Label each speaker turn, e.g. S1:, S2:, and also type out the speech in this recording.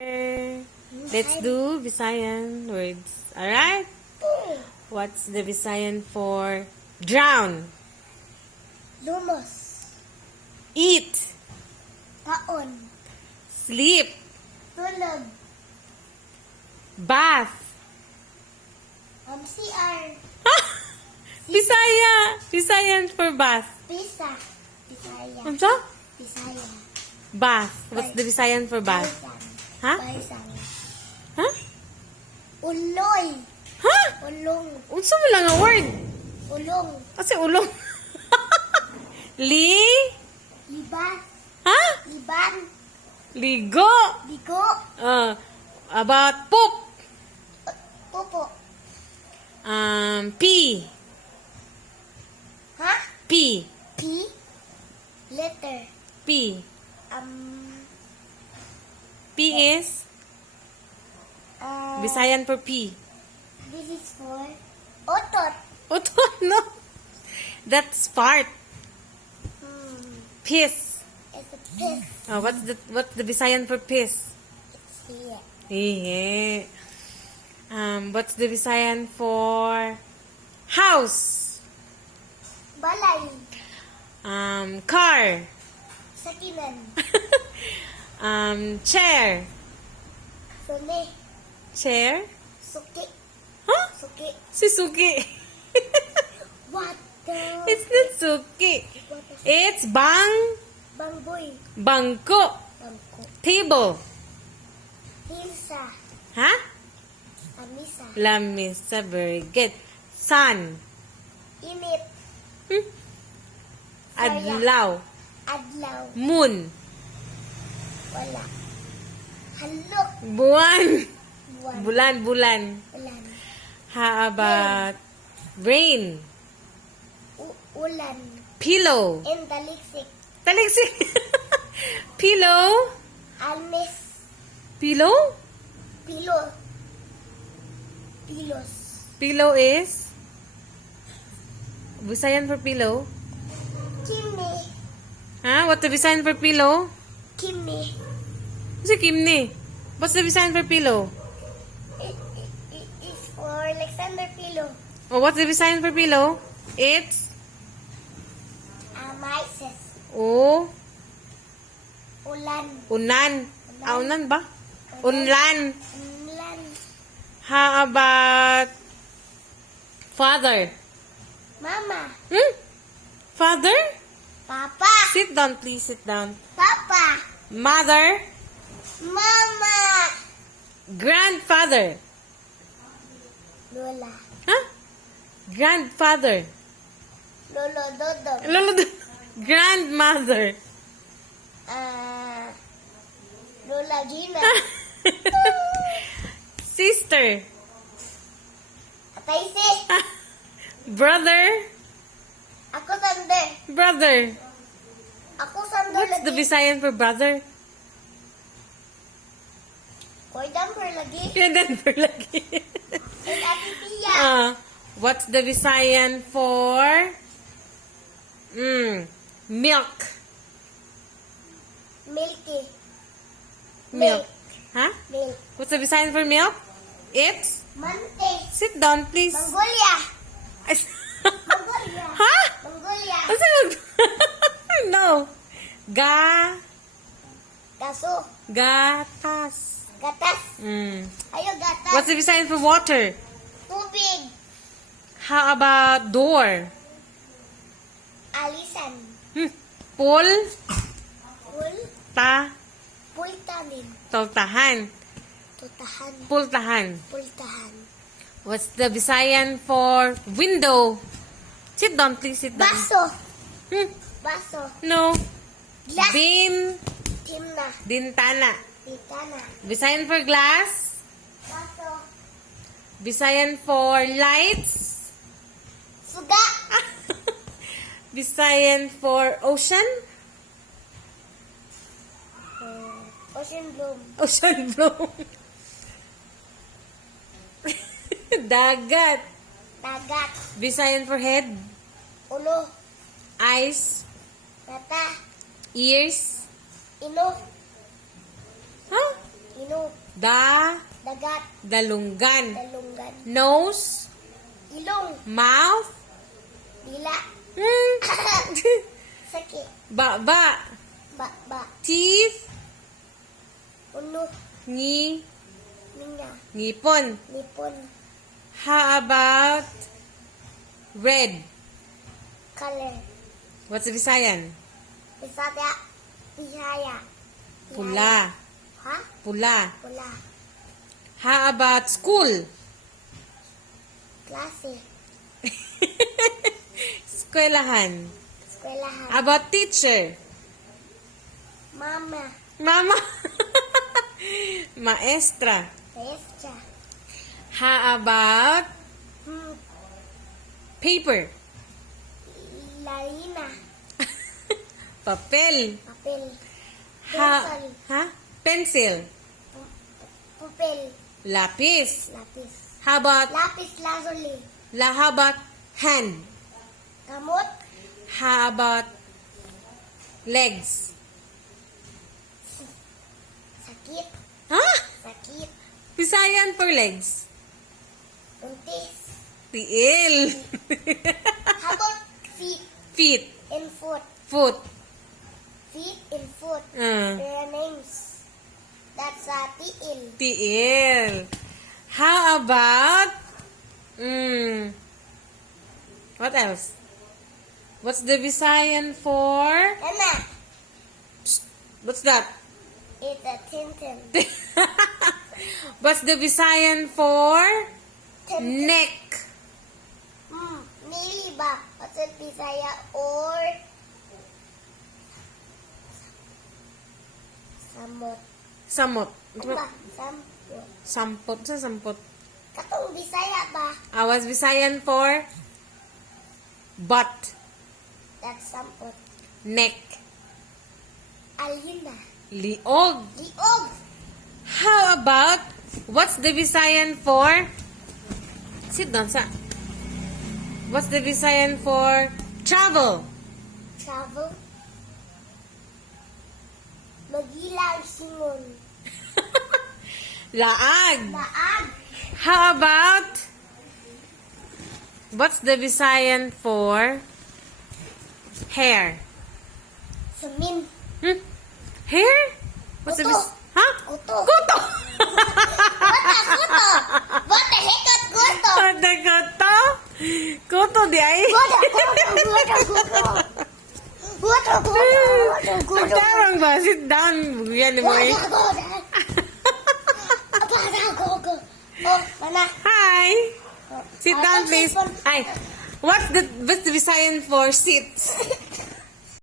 S1: Let's do Visayan words. Alright? What's the Visayan for drown?
S2: Lumos.
S1: Eat.
S2: Taon.
S1: Sleep.
S2: Tulog.
S1: Bath.
S2: Um, CR.
S1: Bisaya. Visayan for bath.
S2: Pisa. Bisaya.
S1: Ano?
S2: Bisaya.
S1: Bath. What's the Visayan for bath? Ha? Ha?
S2: Uloy.
S1: Ha?
S2: Ulong.
S1: Unsa mo lang nga word?
S2: Ulong.
S1: Kasi ulong. Li?
S2: Liban.
S1: Ha?
S2: Liban.
S1: Ligo.
S2: Bigo.
S1: Uh, about poop.
S2: Pupo.
S1: Um, pee.
S2: Ha?
S1: Pee.
S2: P. Letter.
S1: Pee.
S2: Um.
S1: P is
S2: Uh,
S1: Visayan for P.
S2: This is for otot.
S1: Oto, no. That's fart.
S2: Hmm.
S1: Piss.
S2: It's a piss.
S1: Oh, what's the what's the Visayan for piss?
S2: It's here.
S1: Yeah. Um, what's the Visayan for house?
S2: Balay.
S1: Um, car.
S2: Sakinan.
S1: um, chair.
S2: Suli.
S1: Chair?
S2: Suki.
S1: Huh?
S2: Suki.
S1: Si Suki.
S2: What the?
S1: It's not Suki. It's bang
S2: Bangboy.
S1: bangko.
S2: Bangko.
S1: Table.
S2: Hilsa.
S1: Ha?
S2: Amisa.
S1: Lamisa. Very good. Sun.
S2: Init.
S1: Hmm? Adlaw.
S2: Adlaw.
S1: Moon.
S2: Wala. Halok.
S1: Buwan.
S2: Buwan.
S1: Bulan, bulan.
S2: Ulan.
S1: How about rain?
S2: U- ulan.
S1: Pillow.
S2: Endaliksik.
S1: Taliksik. Pillow.
S2: Almis.
S1: Pillow?
S2: Pilo. Pilos.
S1: Pillow is? Visayan for pillow?
S2: Kimi.
S1: Ha? What's the Visayan for pillow?
S2: Kimi.
S1: Si Kimni. What's the Visayan for pillow?
S2: It, it, it is for Alexander Pilo.
S1: Oh, what's the Visayan for pillow? It's
S2: Uh, Mises.
S1: oh,
S2: Ulan.
S1: unan. Ah, unan ba? Unlan.
S2: Ulan.
S1: How about father?
S2: Mama.
S1: Hmm? Father?
S2: Papa.
S1: Sit down, please. Sit down.
S2: Papa.
S1: Mother?
S2: Mama.
S1: Grandfather?
S2: Lola.
S1: Huh? Grandfather?
S2: Lolo Dodo.
S1: Lolo, grandmother?
S2: Ah. Lola Gina.
S1: Sister?
S2: Atay.
S1: Brother?
S2: Ako sande.
S1: Brother?
S2: Ako sando
S1: What's the
S2: lagi.
S1: Visayan for brother?
S2: Koydam per lagi.
S1: Din for lagi.
S2: And Ate Tia.
S1: Ah, what's the Visayan for mm, milk?
S2: Milky.
S1: Milk. Huh?
S2: Milk.
S1: What's the Visayan for milk? It's
S2: Mante.
S1: sit down, please.
S2: Mongolia. Mongolia.
S1: ha?
S2: Mongolia.
S1: What's it? No. Ga
S2: Kaso.
S1: gatas.
S2: Gatas.
S1: Mm.
S2: Ayo gatas.
S1: What's the Visayan for water?
S2: Tubig.
S1: How about door?
S2: Alisan.
S1: Hmm. Pul
S2: Pul.
S1: ta
S2: Pultanin.
S1: tahan.
S2: Tutahan.
S1: Pultahan.
S2: Pultahan.
S1: What's the Visayan for window? Sit down, please. Sit down.
S2: Baso.
S1: Hmm.
S2: Baso.
S1: No.
S2: Glass.
S1: Bin
S2: Timna.
S1: dintana.
S2: Pitana.
S1: Visayan for glass.
S2: Baso.
S1: Visayan for lights.
S2: Suga.
S1: Visayan for ocean.
S2: Uh, ocean bloom.
S1: Ocean bloom. Dagat.
S2: Dagat.
S1: Visayan for head.
S2: Ulo.
S1: Eyes.
S2: Mata.
S1: Ears.
S2: Ino.
S1: Huh?
S2: Inog.
S1: Da,
S2: Dagat.
S1: dalunggan.
S2: Dalunggan.
S1: Nose,
S2: Ilong.
S1: mouth,
S2: Dila.
S1: hmm,
S2: Sakit.
S1: baba,
S2: Ba-ba.
S1: teeth,
S2: Uno.
S1: ngi,
S2: Minga.
S1: ngipon.
S2: Nipon.
S1: How about red?
S2: Color.
S1: What's the Visayan?
S2: Bisaya. Bihaya.
S1: Pula.
S2: Ha?
S1: Pula.
S2: Pula.
S1: How about school?
S2: Klase.
S1: Eskwelahan.
S2: Eskwelahan.
S1: About teacher?
S2: Mama.
S1: Mama. Maestra.
S2: Maestra.
S1: How about
S2: Hmm.
S1: paper?
S2: Larina.
S1: Papel.
S2: Papel.
S1: Ha,
S2: Pencil.
S1: ha? Pencil.
S2: Pupil.
S1: Lapis.
S2: Lapis.
S1: How about,
S2: Lapis lazuli.
S1: la, how about hand?
S2: Kamot.
S1: How about legs?
S2: Sakit.
S1: Ha?
S2: Sakit.
S1: Visayan for legs.
S2: Untis.
S1: Tiil.
S2: How about feet In foot?
S1: Foot.
S2: Feet and foot.
S1: Uh,
S2: Their names. That's a tiil.
S1: tiil. How about, mm, what else? What's the Visayan for?
S2: Emma.
S1: What's that?
S2: It's a tintin.
S1: What's the Visayan for?
S2: Tintin.
S1: Neck.
S2: Nili ba? What's it Bisaya or samot?
S1: Samot.
S2: Ano ba? Samot.
S1: Sampot. Sa sampot.
S2: Katong Bisaya ba?
S1: Awas Visayan for butt.
S2: That's samot.
S1: Neck.
S2: Alina.
S1: Liog.
S2: Liog.
S1: How about, what's the Visayan for? Sit down, sa. What's the Visayan for travel?
S2: Travel. Magila ang singon.
S1: Laag.
S2: Laag.
S1: How about, what's the Visayan for hair?
S2: Samin.
S1: Hmm? Hair? What's the
S2: Kuto.
S1: Vis- Huh?
S2: Kuto.
S1: Kuto!
S2: Kuto. Kuto.
S1: Kuto, kuto? Kuto?
S2: Kuto, kuto, kuto.
S1: Tarang ba? Sit down. Yan mo eh. Hi. Sit down, please. Ay, what's the what's the Visayan for sit?